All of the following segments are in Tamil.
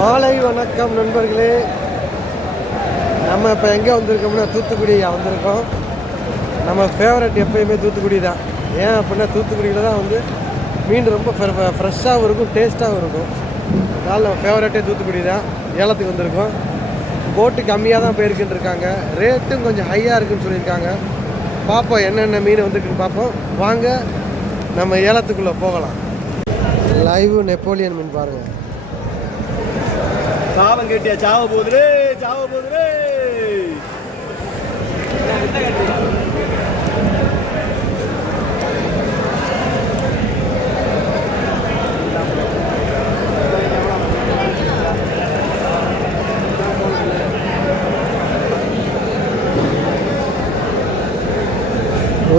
மாலை வணக்கம் நண்பர்களே. நம்ம இப்போ எங்கே வந்திருக்கோம்னா தூத்துக்குடி வந்திருக்கோம். நம்ம ஃபேவரட் எப்போயுமே தூத்துக்குடி தான். ஏன் அப்படின்னா தூத்துக்குடியில் தான் வந்து மீன் ரொம்ப ஃப்ரெஷ்ஷாகவும் இருக்கும், டேஸ்ட்டாகவும் இருக்கும். அதனால் நம்ம ஃபேவரட்டே தூத்துக்குடி தான். ஏலத்துக்கு வந்திருக்கோம். போட்டு கம்மியாக தான் போயிருக்குன்னு இருக்காங்க, ரேட்டும் கொஞ்சம் ஹையாக இருக்குன்னு சொல்லியிருக்காங்க. பார்ப்போம் என்னென்ன மீன் வந்துருக்குன்னு பார்ப்போம். வாங்க நம்ம ஏலத்துக்குள்ளே போகலாம். லைவ் நெப்போலியன் மீன் பாருங்கள். சாவம் கேட்டியா? சாவ போகுது, சாவ போகுது.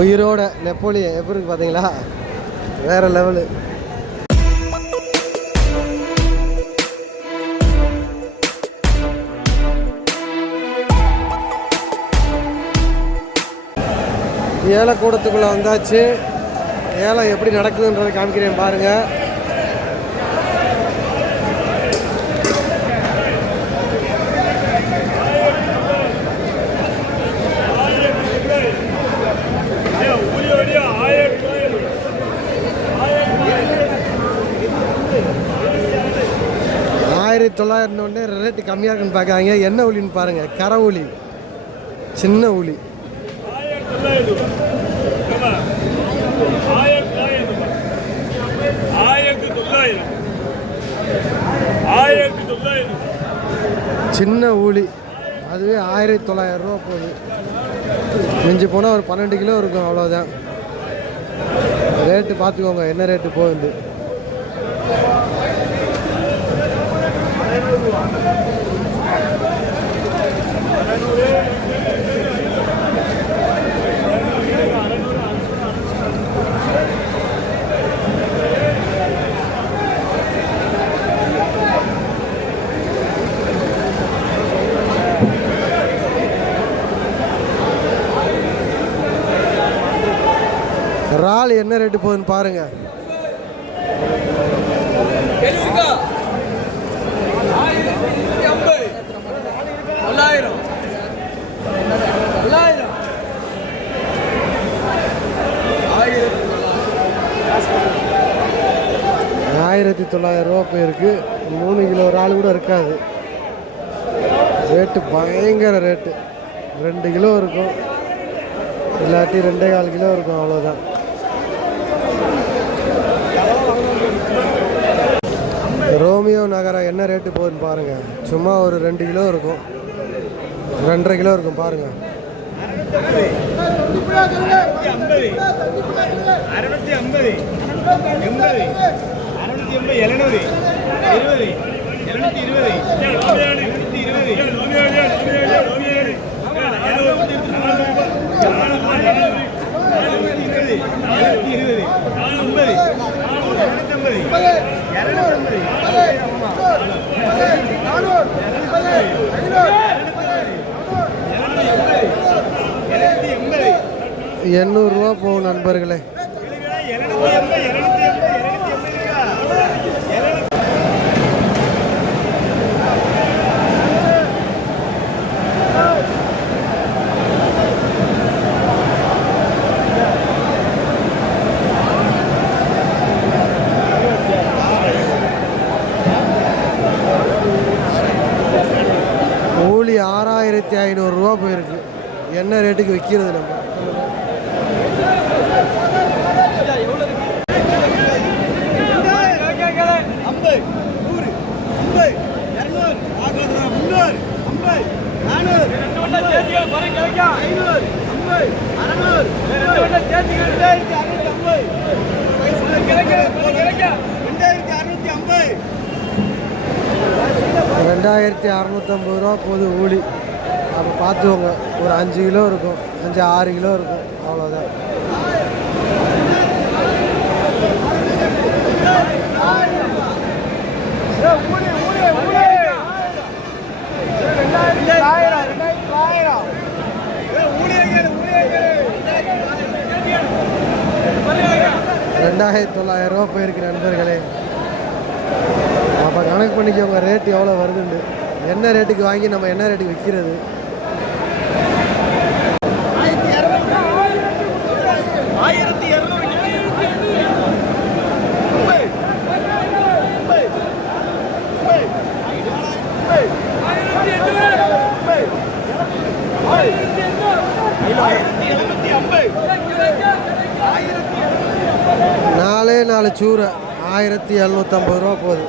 உயிரோட நெப்போலியன் எப்படி இருக்கு பார்த்தீங்களா? வேறு லெவலு. ஏலக்கூடத்துக்குள்ளே வந்தாச்சு. ஏலம் எப்படி நடக்குதுன்றதை காமிக்கிறேன் பாருங்கள். $1900 ரேட்டு கம்மியாக இருக்குன்னு பார்க்குறாங்க. என்ன ஊழின்னு பாருங்கள், கரை ஊழி, சின்ன ஊழி. சின்ன ஊழி அதுவே $1900 போகுது. மிஞ்சி போனால் ஒரு 12 கிலோ இருக்கும், அவ்வளோதான். ரேட்டு பார்த்துக்கோங்க என்ன ரேட்டு போகுது. இறால் என்ன ரேட்டு போகுதுன்னு பாருங்க. $1900 போயிருக்கு. 3 கிலோ இறால் கூட இருக்காது. ரேட்டு பயங்கர ரேட்டு. 2 கிலோ இருக்கும், இல்லாட்டி 2.25 கிலோ இருக்கும், அவ்வளோதான். ரோமியோ நகரம் என்ன ரேட்டு போகுதுன்னு பாருங்கள். சும்மா ஒரு 2 கிலோ இருக்கும், 2.5 கிலோ இருக்கும் பாருங்கள். $800 போகும் நண்பர்களே. ஊழி $6500 போயிருக்கு. என்ன ரேட்டுக்கு விற்கிறது நம்ம? $2650 போகுது ஊழி. அப்போ பார்த்துக்கோங்க, ஒரு 5 கிலோ இருக்கும், 5-6 கிலோ இருக்கும், அவ்வளோதான். $2900 போயிருக்கு நண்பர்களே. அப்போ கணக்கு பண்ணிக்கோங்க ரேட் எவ்வளோ வருதுன்னு. என்ன ரேட்டுக்கு வாங்கி நம்ம என்ன ரேட்டுக்கு விற்கிறது. நாலே 4 சூறை 1750 ரூபா போகுது.